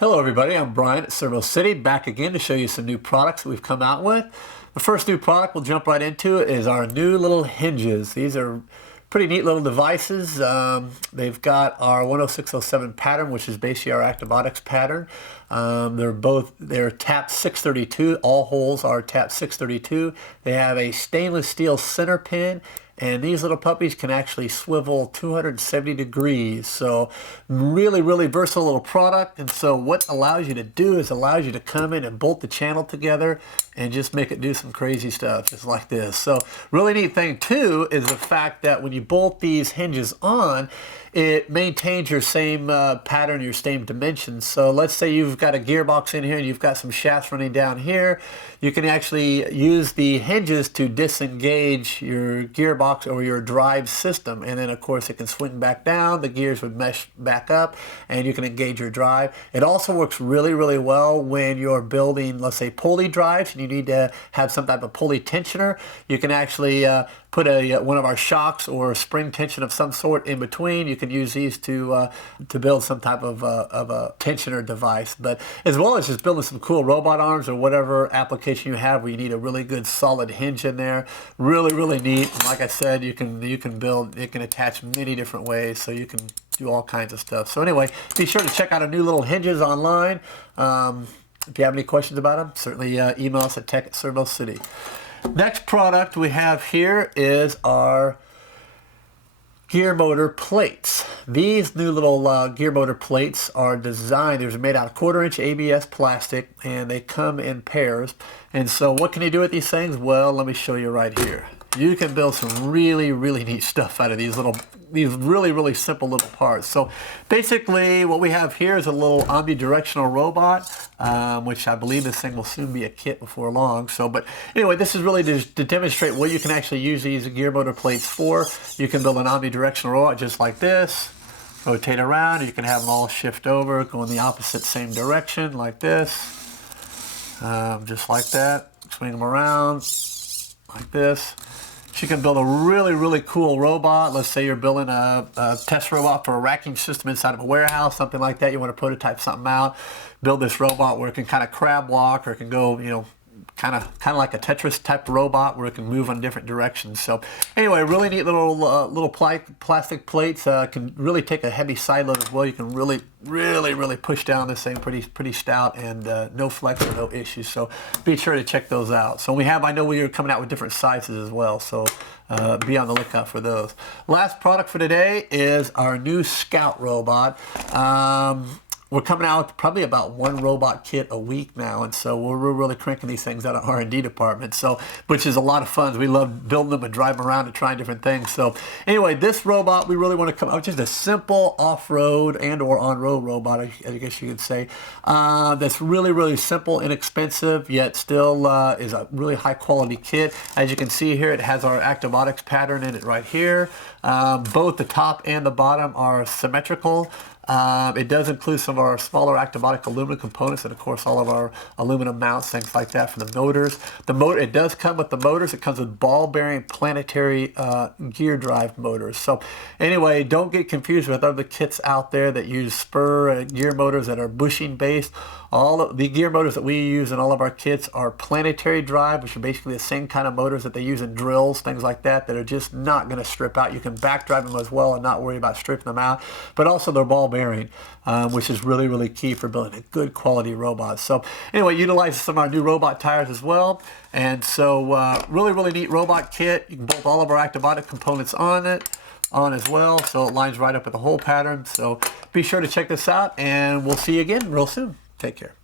Hello everybody, I'm Brian at ServoCity, back again to show you some new products that we've come out with. The first new product we'll jump right into is our new little hinges. These are pretty neat little devices. They've got our 10607 pattern, which is basically our Actobotics pattern. They're tapped 632. All holes are tapped 632. They have a stainless steel center pin, and these little puppies can actually swivel 270 degrees. So really, really versatile little product. And so what allows you to do is allows you to come in and bolt the channel together and just make it do some crazy stuff just like this. So really neat thing too is the fact that when you bolt these hinges on, it maintains your same pattern, your same dimensions. So let's say you've got a gearbox in here and you've got some shafts running down here. You can actually use the hinges to disengage your gearbox or your drive system. And then of course it can swing back down, the gears would mesh back up, and you can engage your drive. It also works really, really well when you're building, let's say, pulley drives and you need to have some type of pulley tensioner. You can actually put one of our shocks or a spring tension of some sort in between. You can use these to build some type of a tensioner device, but as well as just building some cool robot arms or whatever application you have where you need a really good solid hinge in there. Really, really neat. And like I said, you can attach many different ways, so you can do all kinds of stuff. So anyway, be sure to check out our new little hinges online. If you have any questions about them, certainly email us at tech@ServoCity. Next product we have here is our gear motor plates. These new little gear motor plates are designed, they're made out of 1/4-inch ABS plastic, and they come in pairs. And so what can you do with these things? Well, let me show you right here. You can build some really, really neat stuff out of these really, really simple little parts. So basically what we have here is a little omnidirectional robot, which I believe this thing will soon be a kit before long. So, but anyway, this is really to demonstrate what you can actually use these gear motor plates for. You can build an omnidirectional robot just like this, rotate around, you can have them all shift over, go in the opposite same direction like this, just like that, swing them around like this. You can build a really, really cool robot. Let's say you're building a test robot for a racking system inside of a warehouse, something like that. You want to prototype something out, build this robot where it can kind of crab walk, or it can go, you know, kind of like a Tetris type robot where it can move in different directions. So anyway, really neat little plastic plates. Can really take a heavy side load as well. You can really, really, really push down this thing pretty stout, and no flex or no issues. So be sure to check those out. So I know we are coming out with different sizes as well. So be on the lookout for those. Last product for today is our new Scout robot. We're coming out with probably about one robot kit a week now, and so we're really cranking these things out of R&D department, so which is a lot of fun. We love building them and driving around and trying different things. So anyway, this robot, we really want to come out with just a simple off-road and or on-road robot, I guess you could say, that's really, really simple, inexpensive, yet still is a really high-quality kit. As you can see here, it has our Actobotics pattern in it right here. Both the top and the bottom are symmetrical. It does include some of our smaller Actobotic aluminum components, and of course all of our aluminum mounts, things like that for the motors. It does come with the motors. It comes with ball bearing planetary gear drive motors. So anyway, don't get confused with other kits out there that use spur gear motors that are bushing based. All of the gear motors that we use in all of our kits are planetary drive, which are basically the same kind of motors that they use in drills, things like that are just not going to strip out. You can back drive them as well and not worry about stripping them out. But also they're ball bearing, which is really, really key for building a good quality robot. So anyway, utilize some of our new robot tires as well. And so really, really neat robot kit. You can bolt all of our Actobotic components on as well, so it lines right up with the whole pattern. So be sure to check this out, and we'll see you again real soon. Take care.